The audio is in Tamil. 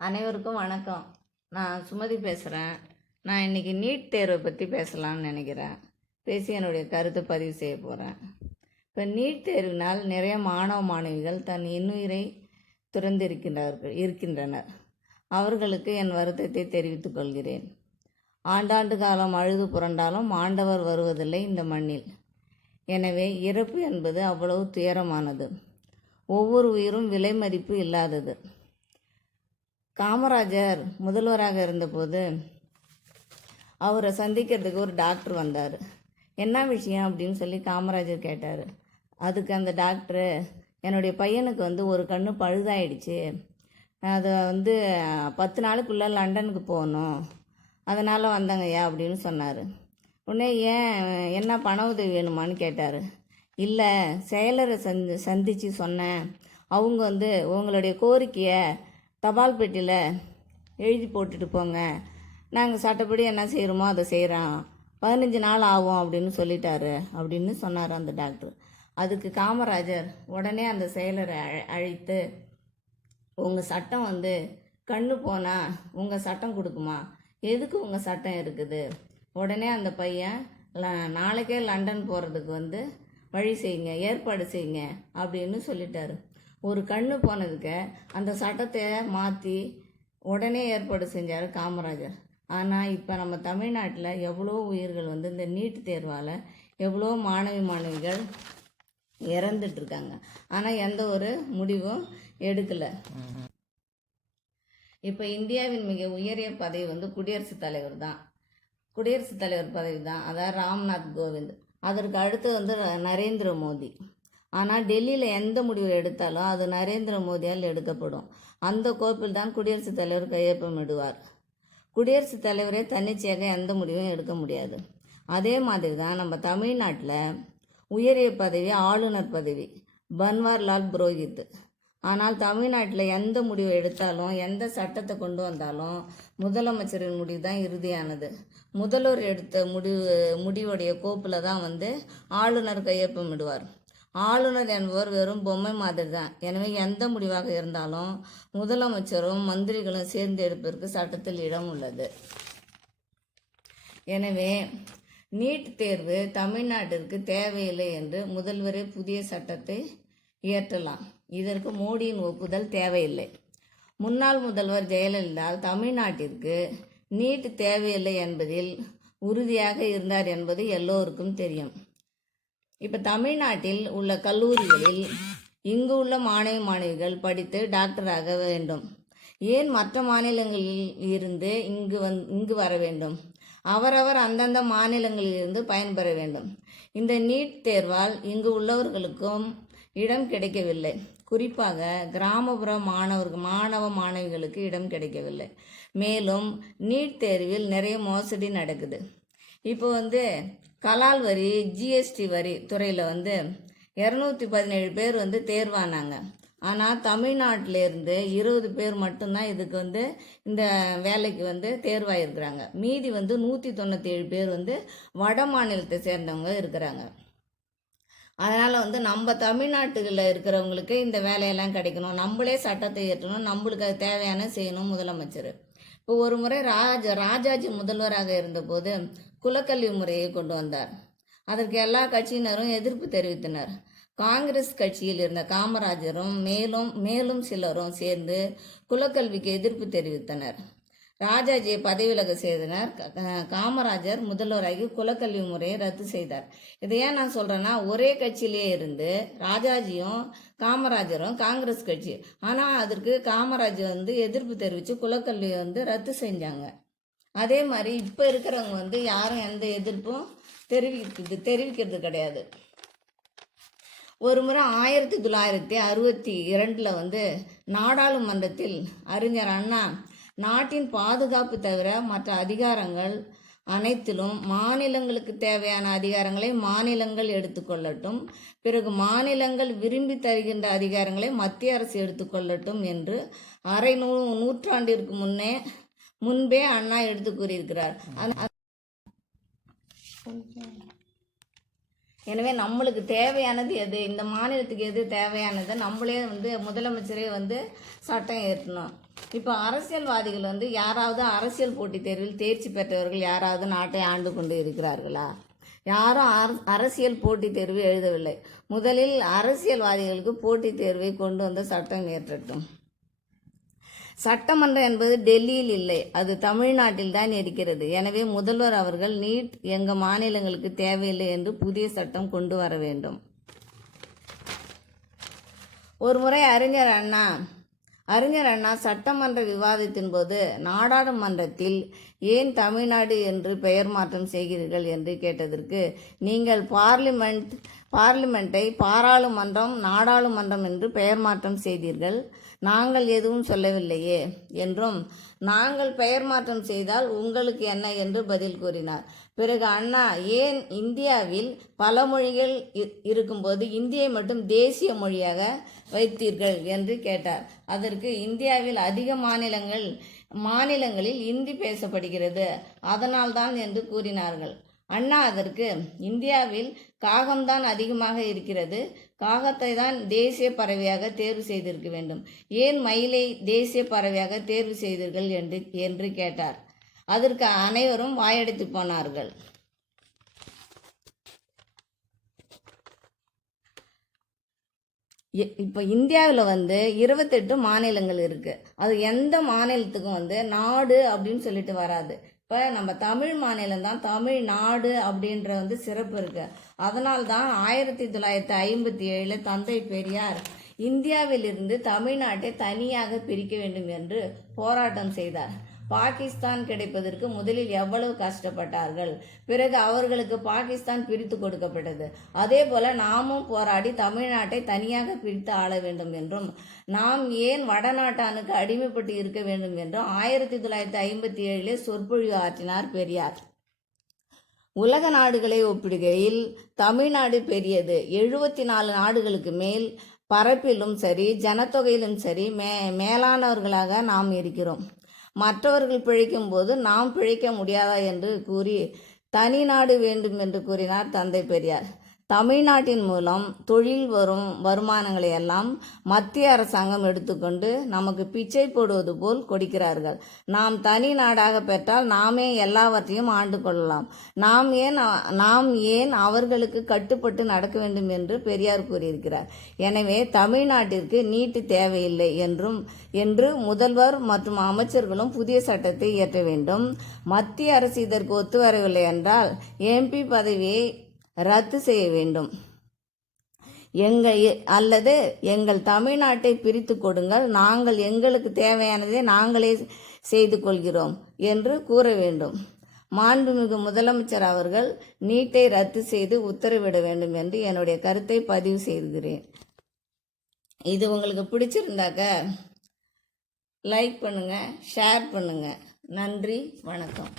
அனைவருக்கும் வணக்கம். நான் சுமதி பேசுகிறேன். நான் இன்றைக்கி நீட் தேர்வை பற்றி பேசலாம்னு நினைக்கிறேன். பேசி என்னுடைய கருத்தை பதிவு செய்ய போகிறேன். இப்போ நீட் தேர்வினால் நிறைய மாணவ மாணவிகள் தன் இன்னுயிரை இருக்கின்றனர். அவர்களுக்கு என் வருத்தத்தை தெரிவித்துக் கொள்கிறேன். ஆண்டாண்டு காலம் அழுது புரண்டாலும் ஆண்டவர் வருவதில்லை இந்த மண்ணில். எனவே இறப்பு என்பது அவ்வளவு துயரமானது. ஒவ்வொரு உயிரும் விலை மதிப்பு இல்லாதது. காமராஜர் முதல்வராக இருந்தபோது அவரை சந்திக்கிறதுக்கு ஒரு டாக்டர் வந்தார். என்ன விஷயம் அப்படின்னு சொல்லி காமராஜர் கேட்டார். அதுக்கு அந்த டாக்டரு, என்னுடைய பையனுக்கு ஒரு கண்ணு பழுதாயிடுச்சு, அதை 10 நாளுக்குள்ளே லண்டனுக்கு போகணும், அதனால் வந்தாங்கய்யா அப்படின்னு சொன்னார். உடனே ஏன், என்ன பண உதவி வேணுமான்னு கேட்டார். இல்லை, செயலரை சந்தித்து சொன்னேன், அவங்க உங்களுடைய கோரிக்கையை தபால் பெட்டியில் எழுதி போட்டுட்டு போங்க, நாங்கள் சட்டப்படி என்ன செய்கிறோமோ அதை செய்கிறோம், 15 நாள் ஆகும் அப்படின்னு சொல்லிட்டாரு அப்படின்னு சொன்னார் அந்த டாக்டர். அதுக்கு காமராஜர் உடனே அந்த செயலரை அழைத்து, உங்கள் சட்டம் கண்ணு போனால் உங்கள் சட்டம் கொடுக்குமா, எதுக்கு உங்கள் சட்டம் இருக்குது, உடனே அந்த பையன் நாளைக்கே லண்டன் போகிறதுக்கு வழி செய்யுங்க, ஏற்பாடு செய்யுங்க அப்படின்னு சொல்லிட்டாரு. ஒரு கண்ணு போனதுக்கு அந்த சட்டத்தை மாற்றி உடனே ஏற்பாடு செஞ்சார் காமராஜர். ஆனால் இப்போ நம்ம தமிழ்நாட்டில் எவ்வளோ உயிர்கள் இந்த நீட் தேர்வால் எவ்வளோ மாணவிகள் இறந்துட்டுருக்காங்க. ஆனால் எந்த ஒரு முடிவும் எடுக்கலை. இப்போ இந்தியாவின் மிக உயரிய பதவி குடியரசுத் தலைவர் தான். குடியரசுத் தலைவர் பதவி தான், அதாவது ராம்நாத் கோவிந்த். அதற்கு அடுத்து நரேந்திர மோடி. ஆனால் டெல்லியில் எந்த முடிவு எடுத்தாலும் அது நரேந்திர மோடியால் எடுக்கப்படும். அந்த கோப்பில் தான் குடியரசுத் தலைவர் கையொப்பமிடுவார். குடியரசுத் தலைவரே தன்னிச்சையாக எந்த முடிவும் எடுக்க முடியாது. அதே மாதிரி தான் நம்ம தமிழ்நாட்டில் உயரிய பதவி ஆளுநர் பதவி, பன்வாரிலால் புரோஹித். ஆனால் தமிழ்நாட்டில் எந்த முடிவு எடுத்தாலும், எந்த சட்டத்தை கொண்டு வந்தாலும் முதலமைச்சரின் முடிவு தான் இறுதியானது. முதல்வர் எடுத்த முடிவுடைய கோப்பில் தான் ஆளுநர் கையொப்பமிடுவார். ஆளுநர் என்பவர் வெறும் பொம்மை மாதிரி தான். எனவே எந்த முடிவாக இருந்தாலும் முதலமைச்சரும் மந்திரிகளும் சேர்ந்து எடுப்பதற்கு சட்டத்தில் இடம் உள்ளது. எனவே நீட் தேர்வு தமிழ்நாட்டிற்கு தேவையில்லை என்று முதல்வரே புதிய சட்டத்தை இயற்றலாம். இதற்கு மோடியின் ஒப்புதல் தேவையில்லை. முன்னாள் முதல்வர் ஜெயலலிதா தமிழ்நாட்டிற்கு நீட் தேவையில்லை என்பதில் உறுதியாக இருந்தார் என்பது எல்லோருக்கும் தெரியும். இப்போ தமிழ்நாட்டில் உள்ள கல்லூரிகளில் இங்கு உள்ள மாணவிகள் படித்து டாக்டராக வேண்டும். ஏன் மற்ற மாநிலங்களில் இருந்து இங்கு வர வேண்டும்? அவரவர் அந்தந்த மாநிலங்களிலிருந்து பயன்பெற வேண்டும். இந்த நீட் தேர்வால் இங்கு உள்ளவர்களுக்கும் இடம் கிடைக்கவில்லை. குறிப்பாக கிராமப்புற மாணவ மாணவிகளுக்கு இடம் கிடைக்கவில்லை. மேலும் நீட் தேர்வில் நிறைய மோசடி நடக்குது. இப்போ கலால் வரி, ஜிஎஸ்டி வரி துறையில் 217 பேர் தேர்வானாங்க. ஆனால் தமிழ்நாட்டிலேருந்து 20 பேர் மட்டும்தான் இதுக்கு இந்த வேலைக்கு தேர்வாயிருக்கிறாங்க. மீதி 197 பேர் வட மாநிலத்தை சேர்ந்தவங்க இருக்கிறாங்க. அதனால் நம்ம தமிழ்நாட்டில் இருக்கிறவங்களுக்கு இந்த வேலையெல்லாம் கிடைக்கணும், நம்மளே சட்டத்தை ஏற்றணும், நம்மளுக்கு அது தேவையான செய்யணும் முதலமைச்சர். இப்போ ஒரு முறை ராஜாஜி முதல்வராக இருந்தபோது குலக்கல்வி முறையை கொண்டு வந்தார். அதற்கு எல்லா கட்சியினரும் எதிர்ப்பு தெரிவித்தனர். காங்கிரஸ் கட்சியில் இருந்த காமராஜரும் மேலும் சிலரும் சேர்ந்து குலக்கல்விக்கு எதிர்ப்பு தெரிவித்தனர். ராஜாஜியை பதவி விலக செய்தனர். காமராஜர் முதல்வராகி குலக்கல்வி முறையை ரத்து செய்தார். இதை ஏன் நான் சொல்கிறேன்னா, ஒரே கட்சியிலேயே இருந்து ராஜாஜியும் காமராஜரும் காங்கிரஸ் கட்சி, ஆனால் அதற்கு காமராஜர் எதிர்ப்பு தெரிவித்து குலக்கல்வியை ரத்து செஞ்சாங்க. அதே மாதிரி இப்போ இருக்கிறவங்க யாரும் எந்த எதிர்ப்பும் தெரிவிக்கிறது கிடையாது. ஒரு முறை 1962 நாடாளுமன்றத்தில் அறிஞர் அண்ணா, நாட்டின் பாதுகாப்பு தவிர மற்ற அதிகாரங்கள் அனைத்திலும் மாநிலங்களுக்கு தேவையான அதிகாரங்களை மாநிலங்கள் எடுத்துக்கொள்ளட்டும், பிறகு மாநிலங்கள் விரும்பி தருகின்ற அதிகாரங்களை மத்திய அரசு எடுத்துக்கொள்ளட்டும் என்று அரை நூற்றாண்டிற்கு முன்பே அண்ணா எடுத்து கூறியிருக்கிறார். எனவே நம்மளுக்கு தேவையானது எது, இந்த மாநிலத்துக்கு எது தேவையானது, நம்மளே முதலமைச்சரே சட்டம் ஏற்றணும். இப்போ அரசியல்வாதிகள் வந்து யாராவது அரசியல் போட்டித் தேர்வில் தேர்ச்சி பெற்றவர்கள் யாராவது நாட்டை ஆண்டு கொண்டு இருக்கிறார்களா? யாரும் அரசியல் போட்டித் தேர்வு எழுதவில்லை. முதலில் அரசியல்வாதிகளுக்கு போட்டித் தேர்வை கொண்டு வந்த சட்டம் இயற்றட்டும். சட்டமன்றம் என்பது டெல்லியில் இல்லை, அது தமிழ்நாட்டில் தான் இருக்கிறது. எனவே முதல்வர் அவர்கள் நீட் எங்கள் மாநிலங்களுக்கு தேவையில்லை என்று புதிய சட்டம் கொண்டு வர வேண்டும். ஒரு முறை அறிஞர் அண்ணா சட்டமன்ற விவாதத்தின் போது நாடாளுமன்றத்தில் ஏன் தமிழ்நாடு என்று பெயர் மாற்றம் செய்கிறீர்கள் என்று கேட்டதற்கு, நீங்கள் பார்லிமெண்ட்டை பாராளுமன்றம் நாடாளுமன்றம் என்று பெயர் மாற்றம் செய்தீர்கள், நாங்கள் எதுவும் சொல்லவில்லையே என்றும், நாங்கள் பெயர் மாற்றம் செய்தால் உங்களுக்கு என்ன என்று பதில் கூறினார். பிறகு அண்ணா, ஏன் இந்தியாவில் பல மொழிகள் இருக்கும்போது இந்தியை மட்டும் தேசிய மொழியாக வைத்தீர்கள் என்று கேட்டார். அதற்கு, இந்தியாவில் அதிக மாநிலங்களில் இந்தி பேசப்படுகிறது, அதனால்தான் என்று கூறினார்கள். அண்ணா அதற்கு, இந்தியாவில் காகம்தான் அதிகமாக இருக்கிறது, காகத்தை தான் தேசிய பறவையாக தேர்வு செய்திருக்க வேண்டும், ஏன் மயிலை தேசிய பறவையாக தேர்வு செய்தீர்கள் என்று கேட்டார். அதற்கு அனைவரும் வாயடித்து போனார்கள். இப்போ இந்தியாவில் 28 மாநிலங்கள் இருக்குது. அது எந்த மாநிலத்துக்கும் நாடு அப்படின்னு சொல்லிட்டு வராது. இப்போ நம்ம தமிழ் மாநிலம்தான் தமிழ்நாடு அப்படின்ற சிறப்பு இருக்குது. அதனால்தான் 1957 தந்தை பெரியார் இந்தியாவிலிருந்து தமிழ்நாட்டை தனியாக பிரிக்க வேண்டும் என்று போராட்டம் செய்தார். பாகிஸ்தான் கிடைப்பதற்கு முதலில் எவ்வளவு கஷ்டப்பட்டார்கள், பிறகு அவர்களுக்கு பாகிஸ்தான் பிரித்து கொடுக்கப்பட்டது. அதே போல நாமும் போராடி தமிழ்நாட்டை தனியாக பிரித்து ஆள வேண்டும் என்றும், நாம் ஏன் வடநாட்டானுக்கு அடிமைப்பட்டு இருக்க வேண்டும் என்றும் 1957 சொற்பொழிவு ஆற்றினார் பெரியார். உலக நாடுகளை ஒப்பிடுகையில் தமிழ்நாடு பெரியது. 74 நாடுகளுக்கு மேல் பரப்பிலும் சரி ஜனத்தொகையிலும் சரி மேலானவர்களாக நாம் இருக்கிறோம். மற்றவர்கள் பிழைக்கும் போது நாம் பிழைக்க முடியாதா என்று கூறி தனி நாடு வேண்டும் என்று கூறினார் தந்தை பெரியார். தமிழ்நாட்டின் மூலம் தொழில் வரும் வருமானங்களை எல்லாம் மத்திய அரசாங்கம் எடுத்துக்கொண்டு நமக்கு பிச்சை போடுவது போல் கொடுக்கிறார்கள். நாம் தனி நாடாக பெற்றால் நாமே எல்லாவற்றையும் ஆண்டு கொள்ளலாம். நாம் ஏன் அவர்களுக்கு கட்டுப்பட்டு நடக்க வேண்டும் என்று பெரியார் கூறியிருக்கிறார். எனவே தமிழ்நாட்டிற்கு நீட்டு தேவையில்லை என்று முதல்வர் மற்றும் அமைச்சர்களும் புதிய சட்டத்தை இயற்ற வேண்டும். மத்திய அரசு இதற்கு ஒத்துவரவில்லை என்றால் எம்பி பதவியை ரத்து செய்ய வேண்டும். அல்லது எங்கள் தமிழ்நாட்டை பிரித்து கொடுங்கள், நாங்கள் எங்களுக்கு தேவையானதை நாங்களே செய்து கொள்கிறோம் என்று கூற வேண்டும். மாண்புமிகு முதலமைச்சர் அவர்கள் நீட்டை ரத்து செய்து உத்தரவிட வேண்டும் என்று என்னுடைய கருத்தை பதிவு செய்கிறேன். இது உங்களுக்கு பிடிச்சிருந்தாக்க லைக் பண்ணுங்க, ஷேர் பண்ணுங்க. நன்றி, வணக்கம்.